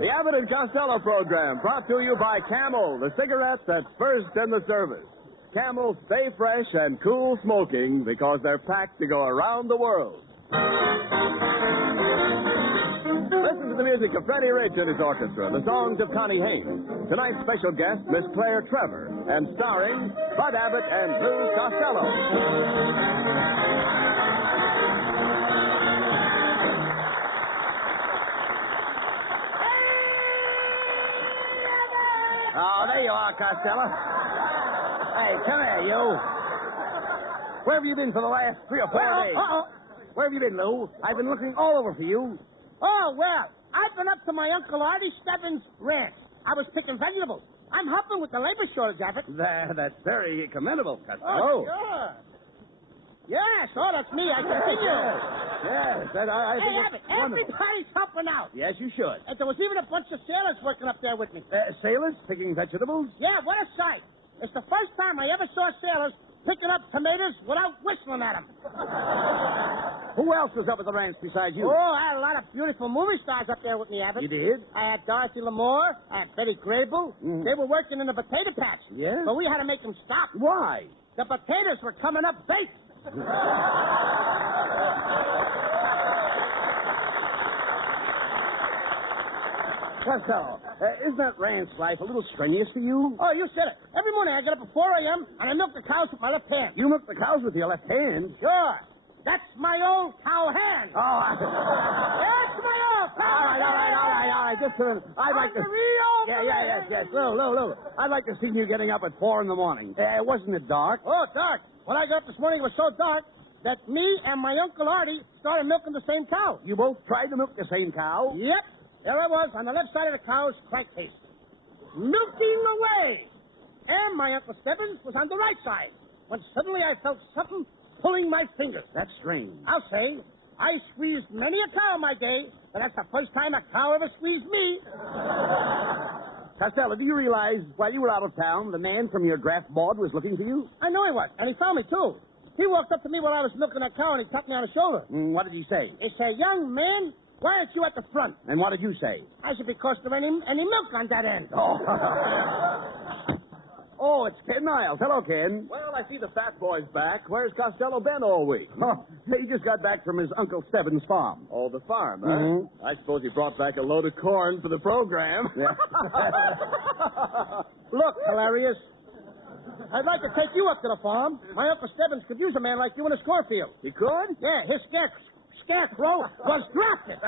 The Abbott and Costello program brought to you by Camel, the cigarette that's first in the service. Camel stay fresh and cool smoking because they're packed to go around the world. Listen to the music of Freddie Rich and his orchestra, the songs of Connie Haynes. Tonight's special guest, Miss Claire Trevor, and starring Bud Abbott and Lou Costello. Oh, there you are, Costello. Hey, come here, you. Where have you been for the last 3 or 4 days? Where have you been, Lou? I've been looking all over for you. Oh, well, I've been up to my Uncle Artie Stebbins' ranch. I was picking vegetables. I'm helping with the labor shortage, Abbott. That's very commendable, Oh, Costello. sure. Yes, that's me. I continue. Yes. Hey, think Abbott, it's wonderful. everybody's helping out. Yes, you should. And there was even a bunch of sailors working up there with me. Sailors picking vegetables? Yeah, what a sight. It's the first time I ever saw sailors picking up tomatoes without whistling at them. Who else was up at the ranch besides you? Oh, I had a lot of beautiful movie stars up there with me, Abbott. You did? I had Dorothy L'Amour. I had Betty Grable. Mm. They were working in the potato patch. Yeah? But we had to make them stop. Why? The potatoes were coming up baked. Costello, isn't that ranch life a little strenuous for you? Oh, you said it. Every morning I get up at 4 a.m. and I milk the cows with my left hand. You milk the cows with your left hand? Sure. That's my old cow hand. Oh, That's my old cow hand. all right. Just a minute. I'd like to... Yes. Lou. I'd like to see you getting up at 4 in the morning. Wasn't it dark? Oh, dark. When I got up this morning, it was so dark that me and my Uncle Artie started milking the same cow. You both tried to milk the same cow? Yep. There I was on the left side of the cow's crankcase, milking away. And my Uncle Stebbins was on the right side, when suddenly I felt something pulling my fingers. That's strange. I'll say, I squeezed many a cow in my day, but that's the first time a cow ever squeezed me. Costello, do you realize while you were out of town, the man from your draft board was looking for you? I know he was, and he found me, too. He walked up to me while I was milking that cow, and he tapped me on the shoulder. What did he say? He said, young man, why aren't you at the front? And what did you say? I said, because there ain't any milk on that end. Oh, it's Ken Niles. Hello, Ken. Well, I see the fat boy's back. Where's Costello been all week? Oh, he just got back from his Uncle Stebbins' farm. Oh, the farm, huh? Mm-hmm. I suppose he brought back a load of corn for the program. Yeah. Look, hilarious. I'd like to take you up to the farm. My Uncle Stebbins could use a man like you in his cornfield. He could? Yeah, his scarecrow was drafted.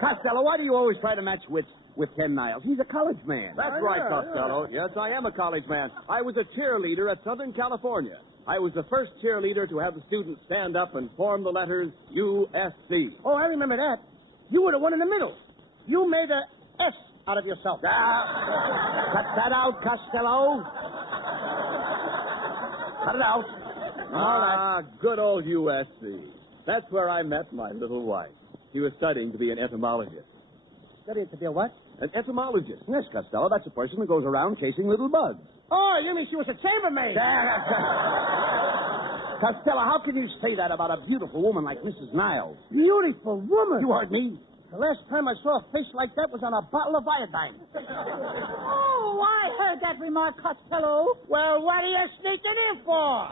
Costello, why do you always try to match wits with Ken Niles? He's a college man. That's right, Costello. Yes, I am a college man. I was a cheerleader at Southern California. I was the first cheerleader to have the students stand up and form the letters USC. Oh, I remember that. You were the one in the middle. You made a S out of yourself. Cut that out, Costello. Cut it out. Good old USC. That's where I met my little wife. She was studying to be an entomologist. Studying to be a what? An entomologist. Yes, Costello, that's a person who goes around chasing little bugs. Oh, you mean she was a chambermaid? Costello, how can you say that about a beautiful woman like Mrs. Niles? Beautiful woman. You heard me. The last time I saw a face like that was on a bottle of iodine. Oh, I heard that remark, Costello. Well, what are you sneaking in for?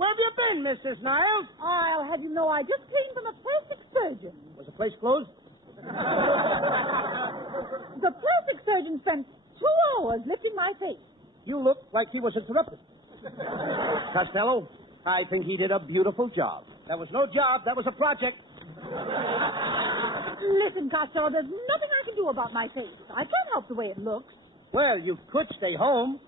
Where have you been, Mrs. Niles? I'll have you know I just came from a plastic surgeon. Was the place closed? The plastic surgeon spent 2 hours lifting my face. You look like he was interrupted. Costello, I think he did a beautiful job. That was no job. That was a project. Listen, Costello, there's nothing I can do about my face. I can't help the way it looks. Well, you could stay home.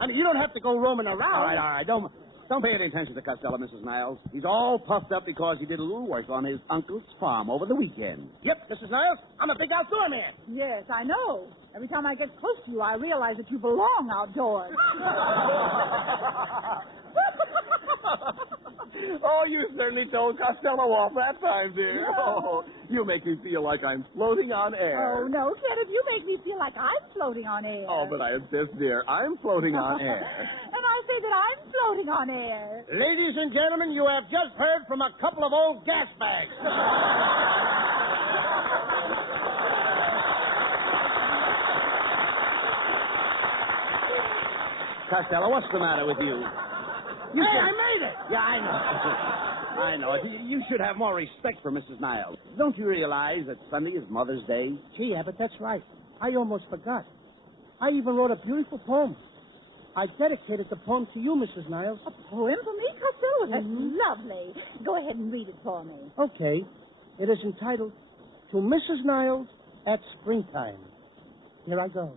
I mean, you don't have to go roaming around. All right. Don't pay any attention to Costello, Mrs. Niles. He's all puffed up because he did a little work on his uncle's farm over the weekend. Yep, Mrs. Niles, I'm a big outdoor man. Yes, I know. Every time I get close to you, I realize that you belong outdoors. Oh, you certainly told Costello off that time, dear. No. Oh, you make me feel like I'm floating on air. Oh, no, Kenneth, you make me feel like I'm floating on air. Oh, but I insist, dear. I'm floating on air. And I say that I'm floating on air. Ladies and gentlemen, you have just heard from a couple of old gas bags. Costello, what's the matter with you? Hey, I made it! Yeah, I know. I know. You should have more respect for Mrs. Niles. Don't you realize that Sunday is Mother's Day? Gee, Abbott, that's right. I almost forgot. I even wrote a beautiful poem. I dedicated the poem to you, Mrs. Niles. A poem for me, Costello? That's lovely. Go ahead and read it for me. Okay. It is entitled, To Mrs. Niles at Springtime. Here I go.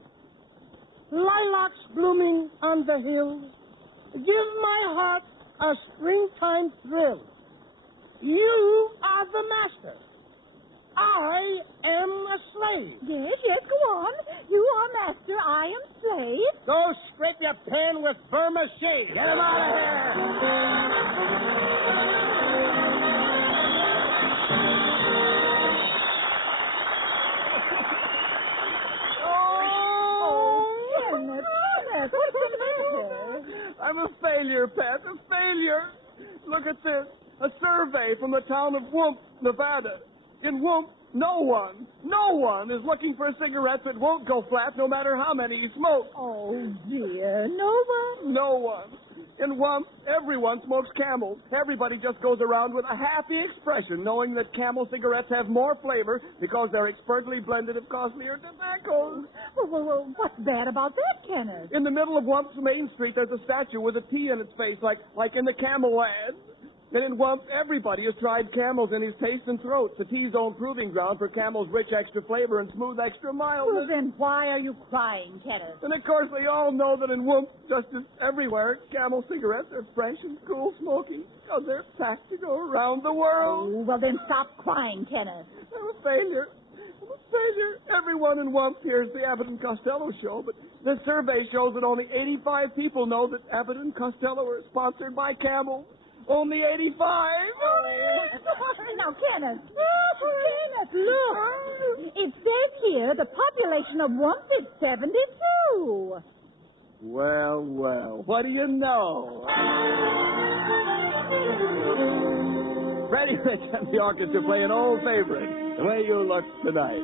Lilacs blooming on the hill give my heart a springtime thrill. You are the master. I am a slave. Yes, go on. You are master, I am slave. Go scrape your pan with Burma shave. Get him out of here! Kenneth, what's the matter? I'm a failure, Pat, a failure. Look at this. A survey from the town of Whoop, Nevada. In Whoop, no one is looking for cigarettes that won't go flat no matter how many you smoke. Oh, dear. No one? No one. In Whoop, everyone smokes Camels. Everybody just goes around with a happy expression, knowing that Camel cigarettes have more flavor because they're expertly blended of costlier tobaccos. Well, what's bad about that, Kenneth? In the middle of Whump's Main Street, there's a statue with a T in its face, like in the Camel ad. And in Whump, everybody has tried Camels in his taste and throat. The T's own proving ground for Camel's rich extra flavor and smooth extra mildness. Well, then why are you crying, Kenneth? And of course, they all know that in Whump, just as everywhere, Camel cigarettes are fresh and cool smoky because they're packed to go around the world. Oh, well, then stop crying, Kenneth. I'm a failure. Everyone in Whump hears the Abbott and Costello show, but this survey shows that only 85 people know that Abbott and Costello are sponsored by Camel. Only 85. Now, Kenneth, look. It says here the population of Whump is 72. Well, what do you know? Freddie Rich and the orchestra play an old favorite, The Way You Look Tonight.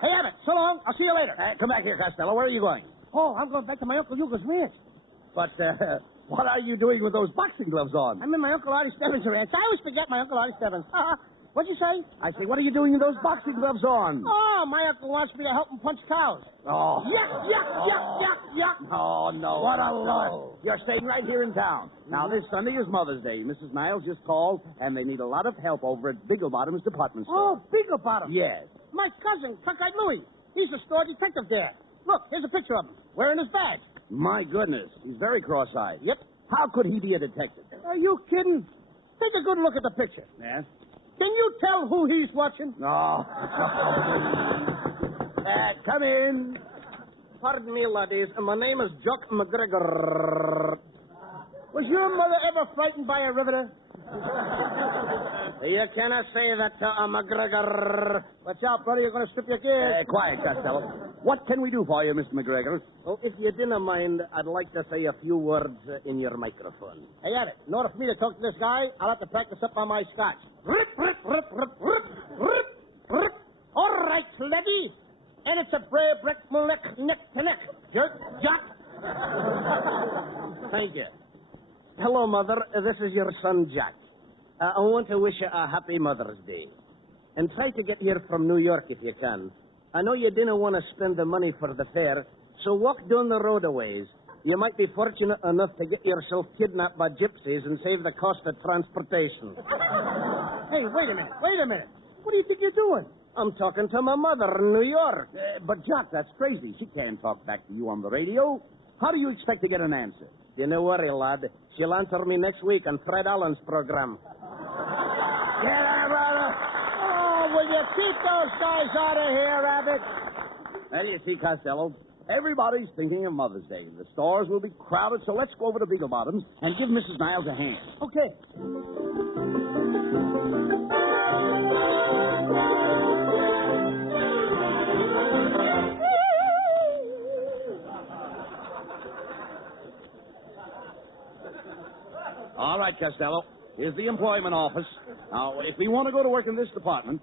Hey, Abbott, so long. I'll see you later. Come back here, Costello. Where are you going? Oh, I'm going back to my Uncle Hugo's ranch. But, what are you doing with those boxing gloves on? I'm in my Uncle Artie Stebbins' ranch. I always forget my Uncle Artie Stebbins. What'd you say? I say, what are you doing with those boxing gloves on? Oh, my uncle wants me to help him punch cows. Oh. Yuck. Oh, no. What a lark. You're staying right here in town. Now, this Sunday is Mother's Day. Mrs. Niles just called, and they need a lot of help over at Bigglebottom's department store. Oh, Bigglebottom. Yes. My cousin, Cockeyed Louie. He's the store detective there. Look, here's a picture of him, wearing his badge. My goodness. He's very cross-eyed. Yep. How could he be a detective? Are you kidding? Take a good look at the picture. Yes? Can you tell who he's watching? No. Come in. Pardon me, laddies. My name is Jock McGregor. Was your mother ever frightened by a riveter? You cannot say that to a McGregor. Watch out, brother. You're going to strip your gears. Quiet, Costello. What can we do for you, Mr. McGregor? Well, if you didn't mind, I'd like to say a few words in your microphone. Hey, Abbott, in order for me to talk to this guy, I'll have to practice up on my Scotch. Rip, rip, rip, rip, rip, rip, rip. All right, Levy. And it's a bray brick neck to neck. Jerk, jock. Thank you. Hello, Mother. This is your son, Jack. I want to wish you a happy Mother's Day. And try to get here from New York if you can. I know you didn't want to spend the money for the fare, so walk down the road a ways. You might be fortunate enough to get yourself kidnapped by gypsies and save the cost of transportation. Hey, wait a minute. What do you think you're doing? I'm talking to my mother in New York. But, Jock, that's crazy. She can't talk back to you on the radio. How do you expect to get an answer? Don't worry, lad. She'll answer me next week on Fred Allen's program. Get out, brother. Oh, will you keep those guys out of here, Abbott? Well, you see, Costello, everybody's thinking of Mother's Day. The stores will be crowded, so let's go over to Beagle Bottoms and give Mrs. Niles a hand. Okay. All right, Costello. Here's the employment office. Now, if we want to go to work in this department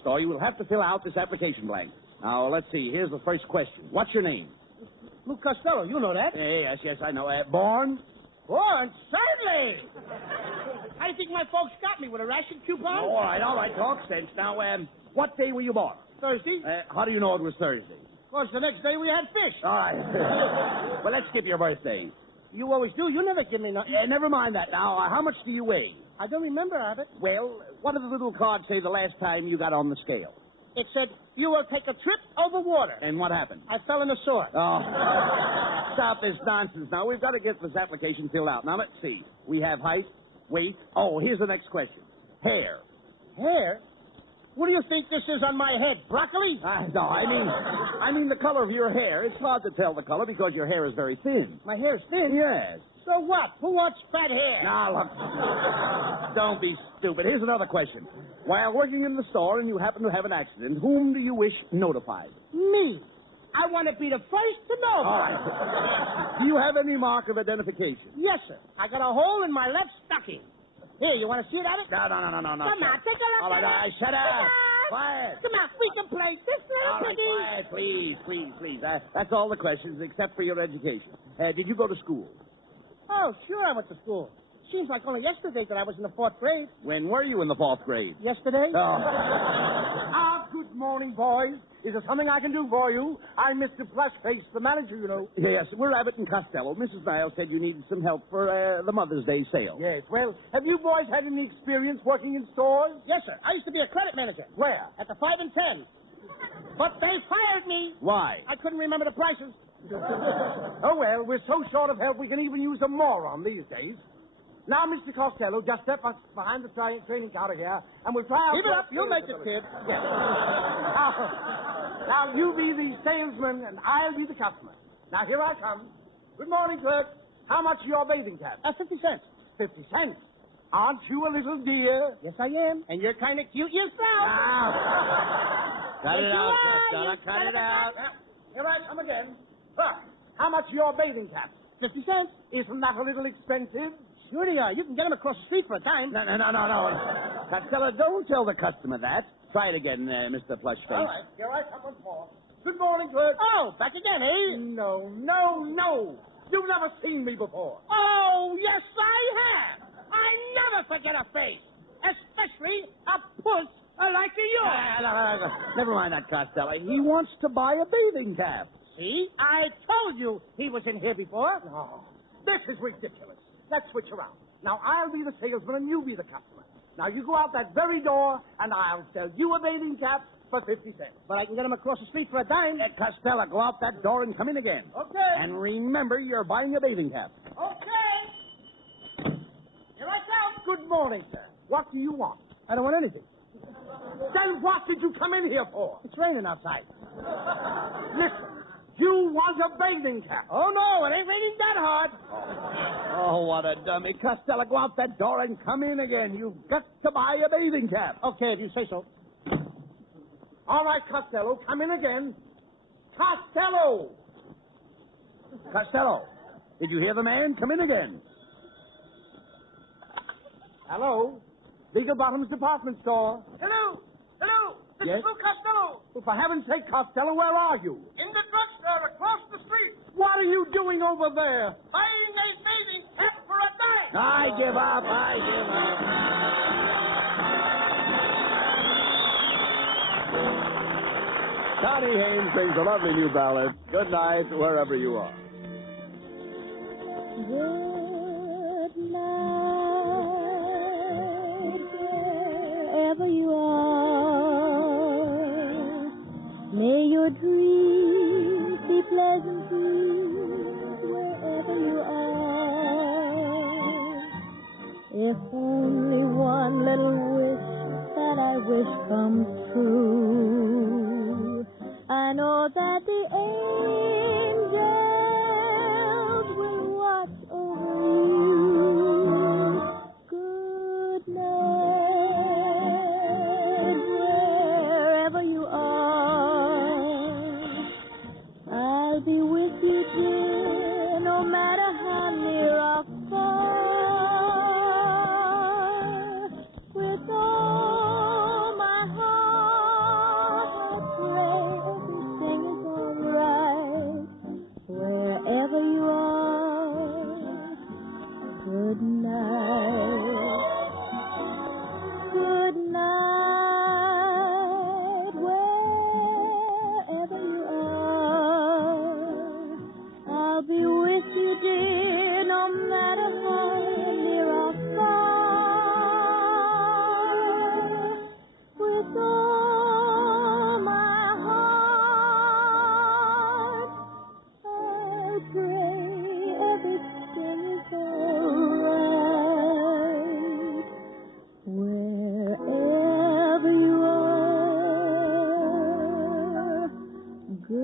store, you will have to fill out this application blank. Now, let's see. Here's the first question. What's your name? Luke Costello, you know that. Yes, I know. Born? Born? Certainly. How do you think my folks got me, with a ration coupon? All right. Talk sense. Now, what day were you born? Thursday. How do you know it was Thursday? Of course, the next day we had fish. All right. Well, let's skip your birthday. You always do. You never give me nothing. Never mind that now. How much do you weigh? I don't remember, Abbott. Well, what did the little card say the last time you got on the scale? It said, you will take a trip over water. And what happened? I fell in the sewer. Oh. Stop this nonsense now. We've got to get this application filled out. Now, let's see. We have height, weight. Oh, here's the next question. Hair. Hair? What do you think this is on my head? Broccoli? No, I mean the color of your hair. It's hard to tell the color because your hair is very thin. My hair's thin? Yes. So what? Who wants fat hair? Now, look. Don't be stupid. Here's another question. While working in the store and you happen to have an accident, whom do you wish notified? Me. I want to be the first to know. All right. Do you have any mark of identification? Yes, sir. I got a hole in my left stocking. Here, you want to see it, Abbott? No. Come on, take a look All right, at it. shut up. Quiet. Come on, we can play this little All right, piggy. quiet, please. That's all the questions except for your education. Did you go to school? Oh, sure I went to school. Seems like only yesterday that I was in the 4th grade. When were you in the 4th grade? Yesterday? Oh. Good morning, boys. Is there something I can do for you? I'm Mr. Plushface, the manager, you know. Yes, we're Abbott and Costello. Mrs. Niles said you needed some help for the Mother's Day sale. Yes, well, have you boys had any experience working in stores? Yes, sir. I used to be a credit manager. Where? At the 5 and 10. But they fired me. Why? I couldn't remember the prices. Oh, well, we're so short of help we can even use a moron these days. Now, Mr. Costello, just step us behind the training counter here, and we'll try out... Keep it up. You'll make it, kid. Yes. Now, you be the salesman, and I'll be the customer. Now, here I come. Good morning, clerk. How much are your bathing caps? 50 cents. 50 cents? Aren't you a little dear? Yes, I am. And you're kind of cute yourself. Cut it out, Costello. Cut it out. Here I come again. Look, how much are your bathing caps? 50 cents. Isn't that a little expensive? Sure they are. You can get them across the street for a dime. No. Costello, don't tell the customer that. Try it again, Mr. Plushface. All right. Here I come once more. Good morning, clerk. Oh, back again, eh? No. You've never seen me before. Oh, yes, I have. I never forget a face, especially a puss like yours. Never mind that, Costello. He wants to buy a bathing cap. See? I told you he was in here before. No. This is ridiculous. Let's switch around. Now, I'll be the salesman and you be the customer. Now, you go out that very door, and I'll sell you a bathing cap for 50 cents. But I can get him across the street for a dime. Costello, go out that door and come in again. Okay. And remember, you're buying a bathing cap. Okay. Good morning, sir. What do you want? I don't want anything. Then what did you come in here for? It's raining outside. Listen, you want a bathing cap. Oh, no, it ain't raining that hard. Oh, what a dummy. Costello, go out that door and come in again. You've got to buy a bathing cap. Okay, if you say so. All right, Costello, come in again. Costello! Costello, did you hear the man? Come in again. Hello? Beagle Bottom's department store. Hello. Hello. This Yes? is Lou Costello. Well, for heaven's sake, Costello, where are you? In the drugstore across the street. What are you doing over there? Buying a bathing cap for a dime. I give up. I give up. Connie Haynes sings a lovely new ballad, Good Night, wherever you are. Good night, wherever you are. May your dreams be pleasant dreams wherever you are. If only one little wish that I wish comes true, I know that the angels will watch over you. Good night, wherever you are. I'll be with you, dear, no matter how near or far. With all my heart, I pray everything is all right. Wherever you are, good night. Good night, wherever you are. I'll be with you, dear, no matter how near or far. With all my heart, I pray everything is all right. Wherever you are, good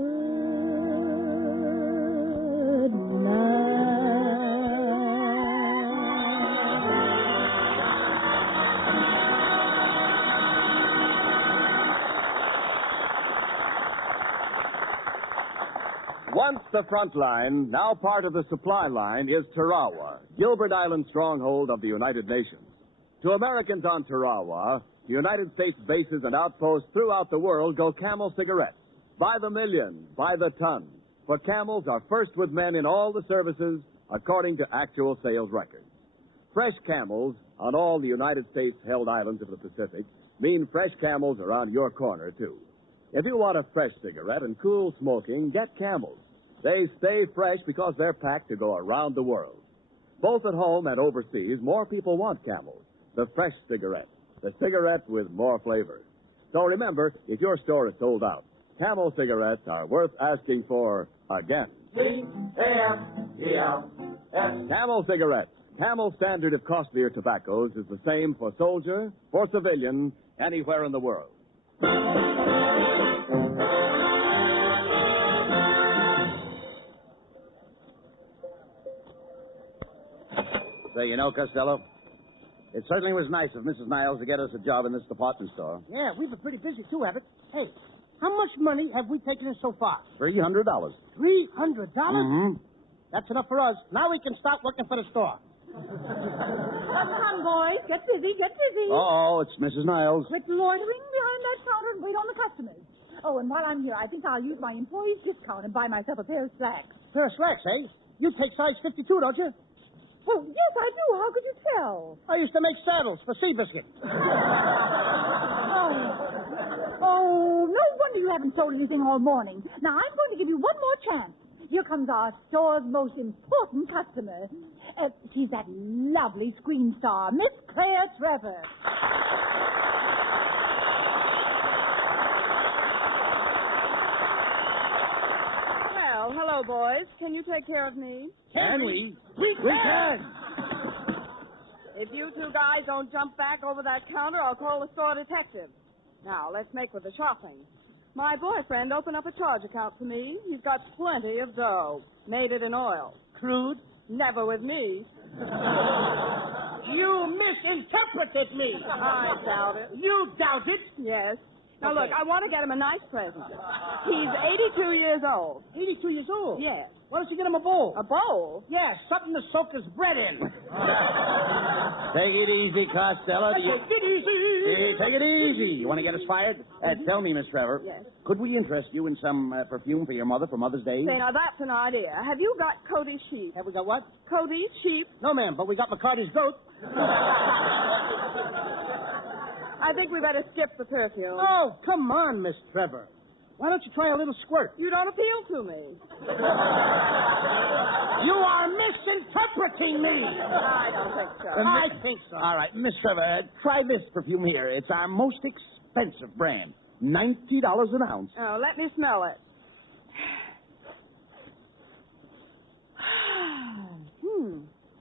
Once the front line, now part of the supply line, is Tarawa, Gilbert Island stronghold of the United Nations. To Americans on Tarawa, United States bases and outposts throughout the world go Camel cigarettes. By the million, by the ton. For Camels are first with men in all the services, according to actual sales records. Fresh Camels on all the United States-held islands of the Pacific mean fresh Camels around your corner, too. If you want a fresh cigarette and cool smoking, get Camels. They stay fresh because they're packed to go around the world. Both at home and overseas, more people want Camels, the fresh cigarette, the cigarette with more flavor. So remember, if your store is sold out, Camel cigarettes are worth asking for again. C-A-M-E-L-S. Camel cigarettes. Camel's standard of costlier tobaccos is the same for soldier, for civilian, anywhere in the world. Say, you know, Costello, it certainly was nice of Mrs. Niles to get us a job in this department store. Yeah, we've been pretty busy, too, Abbott. Hey, how much money have we taken in so far? $300. $300? Mm-hmm. That's enough for us. Now we can start looking for the store. Come, boys. Get busy, get busy. Oh, it's Mrs. Niles. Quit loitering behind that counter and wait on the customers. Oh, and while I'm here, I think I'll use my employee's discount and buy myself a pair of slacks. Pair of slacks, eh? You take size 52, don't you? Oh, yes, I do. How could you tell? I used to make saddles for Seabiscuit. Oh, no wonder you haven't sold anything all morning. Now, I'm going to give you one more chance. Here comes our store's most important customer. She's that lovely screen star, Miss Claire Trevor. Well, hello, boys. Can you take care of me? Can we? We can! If you two guys don't jump back over that counter, I'll call the store detective. Now, let's make with the shopping. My boyfriend opened up a charge account for me. He's got plenty of dough. Made it in oil. Crude? Never with me. You misinterpreted me. I doubt it. You doubt it? Yes. Now, Okay. look, I want to get him a nice present. He's 82 years old. 82 years old? Yes. Why don't you get him a bowl? A bowl? Yeah, something to soak his bread in. Take it easy, Costello. Take it easy. Hey, take it easy. You want to get us fired? Tell me, Miss Trevor. Yes. Could we interest you in some perfume for your mother for Mother's Day? Say, now that's an idea. Have you got Cody's sheep? Have we got what? Cody's sheep? No, ma'am, but we got McCarty's goat. I think we better skip the perfume. Oh, come on, Miss Trevor. Why don't you try a little squirt? You don't appeal to me. You are misinterpreting me. I don't think so. I think so. All right, Miss Trevor, try this perfume here. It's our most expensive brand. $90 an ounce. Oh, let me smell it.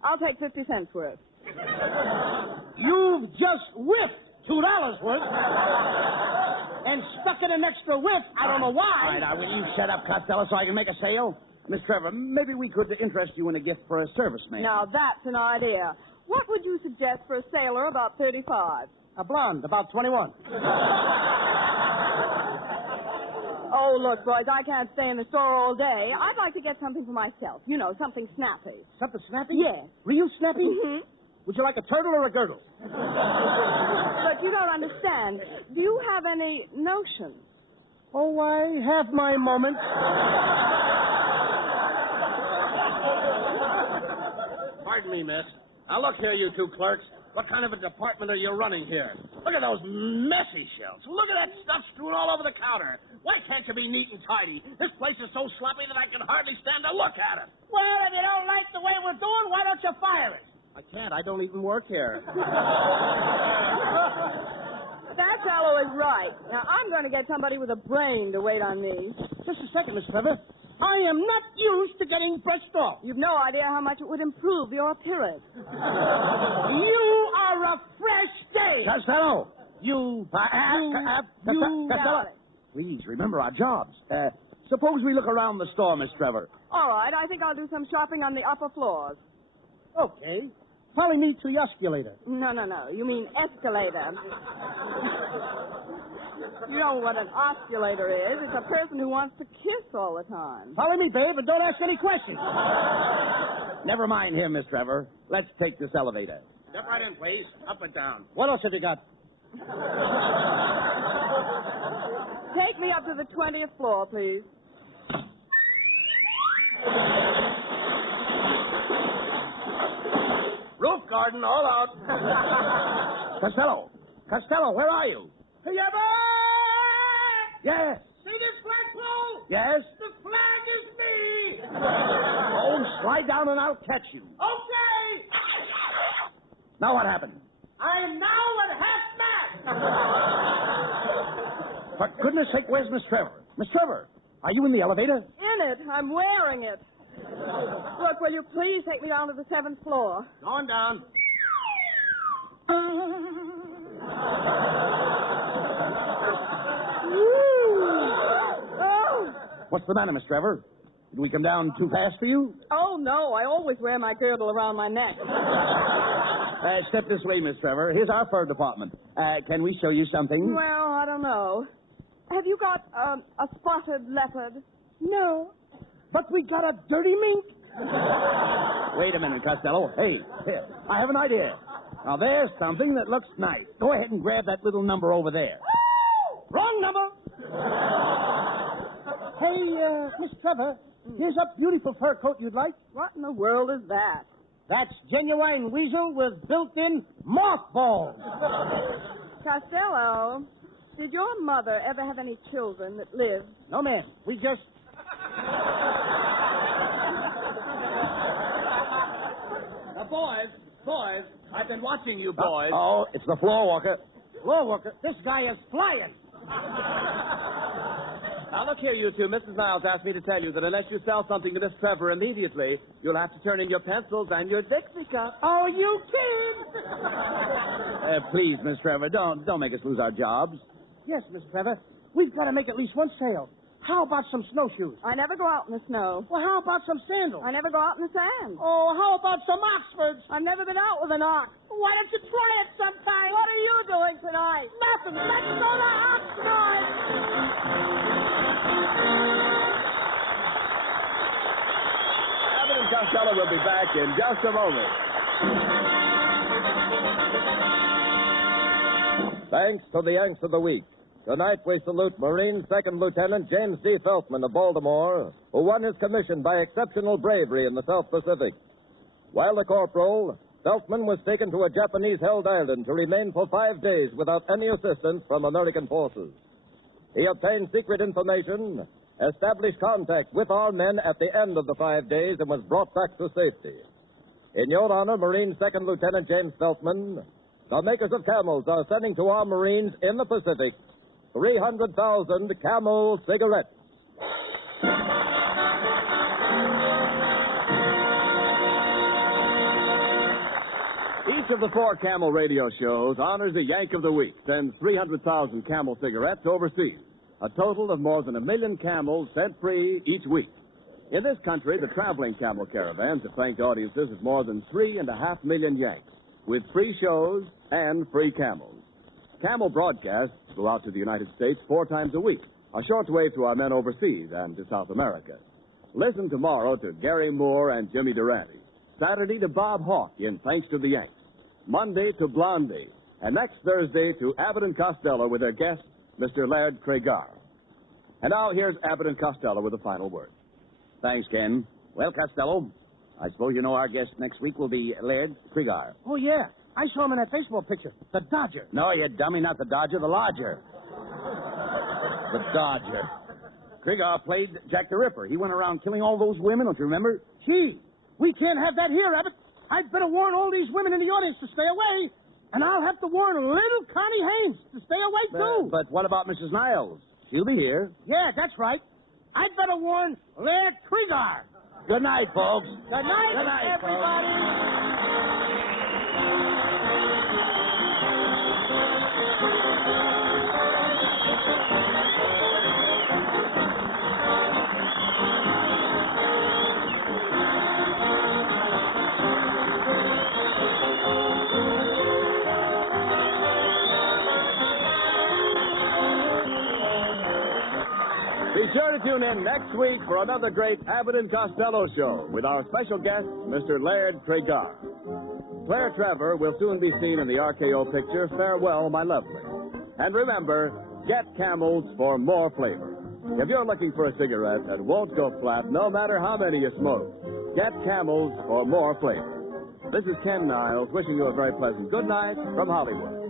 I'll take 50 cents worth. You've just whiffed $2 worth and stuck in an extra whiff. I don't know All why. right, now, will you shut up, Costello, so I can make a sale? Miss Trevor, maybe we could interest you in a gift for a serviceman. Now, that's an idea. What would you suggest for a sailor about 35? A blonde, about 21. Oh, look, boys, I can't stay in the store all day. I'd like to get something for myself. You know, something snappy. Something snappy? Yes. Real snappy? Mm-hmm. Would you like a turtle or a girdle? But you don't understand. Do you have any notions? Oh, I have my moments. Pardon me, miss. Now, look here, you two clerks. What kind of a department are you running here? Look at those messy shelves. Look at that stuff strewn all over the counter. Why can't you be neat and tidy? This place is so sloppy that I can hardly stand to look at it. Well, if you don't like the way we're doing, why don't you fire us? I can't. I don't even work here. That fellow is right. Now, I'm going to get somebody with a brain to wait on me. Just a second, Miss Trevor. I am not used to getting brushed off. You've no idea how much it would improve your appearance. You are a fresh day. Costello! You. Costello! Please, remember our jobs. Suppose we look around the store, Miss Trevor. All right, I think I'll do some shopping on the upper floors. Okay. Follow me to the escalator. No. You mean escalator. You know what an osculator is. It's a person who wants to kiss all the time. Follow me, babe, and don't ask any questions. Never mind him, Miss Trevor. Let's take this elevator. Step right in, please. Up and down. What else have you got? Take me up to the 20th floor, please. Roof garden, all out. Costello, where are you? Hey, ever? Yes. See this flagpole? Yes? The flag is me. Oh, slide down and I'll catch you. Okay. Now what happened? I am now at half mast. For goodness sake, where's Miss Trevor? Miss Trevor, are you in the elevator? In it. I'm wearing it. Look, will you please take me down to the 7th floor? Going down. Oh. What's the matter, Miss Trevor? Did we come down too fast for you? Oh, no. I always wear my girdle around my neck. Step this way, Miss Trevor. Here's our fur department. Can we show you something? Well, I don't know. Have you got a spotted leopard? No. But we got a dirty mink. Wait a minute, Costello. Hey, here, I have an idea. Now, there's something that looks nice. Go ahead and grab that little number over there. Wrong number. Hey, Miss Trevor, here's a beautiful fur coat you'd like. What in the world is that? That's genuine weasel with built-in mothballs. Costello, did your mother ever have any children that lived? No, ma'am. We just... Now, boys, I've been watching you boys. Oh, it's the floor walker. Floor worker. This guy is flying. Now, look here, you two. Mrs. Niles asked me to tell you that unless you sell something to Miss Trevor immediately, you'll have to turn in your pencils and your Dixie cup. Oh, you kid! Please, Miss Trevor, don't make us lose our jobs. Yes, Miss Trevor. We've got to make at least one sale. How about some snowshoes? I never go out in the snow. Well, how about some sandals? I never go out in the sand. Oh, how about some Oxfords? I've never been out with an ox. Why don't you try it sometime? What are you doing tonight? Nothing. Let's go to Oxford. Abbott and Costello will be back in just a moment. Thanks to the Yanks of the Week. Tonight we salute Marine Second Lieutenant James D. Feltman of Baltimore, who won his commission by exceptional bravery in the South Pacific. While a corporal, Feltman was taken to a Japanese-held island to remain for 5 days without any assistance from American forces. He obtained secret information, established contact with our men at the end of the 5 days, and was brought back to safety. In your honor, Marine Second Lieutenant James Feltman, the makers of Camels are sending to our Marines in the Pacific 300,000 Camel cigarettes. Each of the 4 Camel radio shows honors a Yank of the Week, sends 300,000 Camel cigarettes overseas. A total of more than 1 million Camels sent free each week. In this country, the traveling Camel caravans have thanked audiences of more than 3.5 million Yanks, with free shows and free Camels. Camel broadcasts go out to the United States 4 times a week, a shortwave to our men overseas and to South America. Listen tomorrow to Gary Moore and Jimmy Durante. Saturday to Bob Hawke in Thanks to the Yanks. Monday to Blondie. And next Thursday to Abbott and Costello with their guest, Mr. Laird Cregar. And now here's Abbott and Costello with the final word. Thanks, Ken. Well, Costello, I suppose you know our guest next week will be Laird Cregar. Oh, yeah. I saw him in that baseball picture. The Dodger. No, you dummy, not the Dodger, the Lodger. The Dodger. Cregar played Jack the Ripper. He went around killing all those women, don't you remember? Gee, we can't have that here, Abbott. I'd better warn all these women in the audience to stay away. And I'll have to warn little Connie Haynes to stay away, too. But what about Mrs. Niles? She'll be here. Yeah, that's right. I'd better warn Laird Cregar. Good night, folks. Good night, Good night, everybody. Be sure to tune in next week for another great Abbott and Costello show with our special guest, Mr. Laird Cregar. Claire Trevor will soon be seen in the RKO picture, Farewell, My Lovely. And remember, get Camels for more flavor. If you're looking for a cigarette that won't go flat no matter how many you smoke, get Camels for more flavor. This is Ken Niles wishing you a very pleasant good night from Hollywood.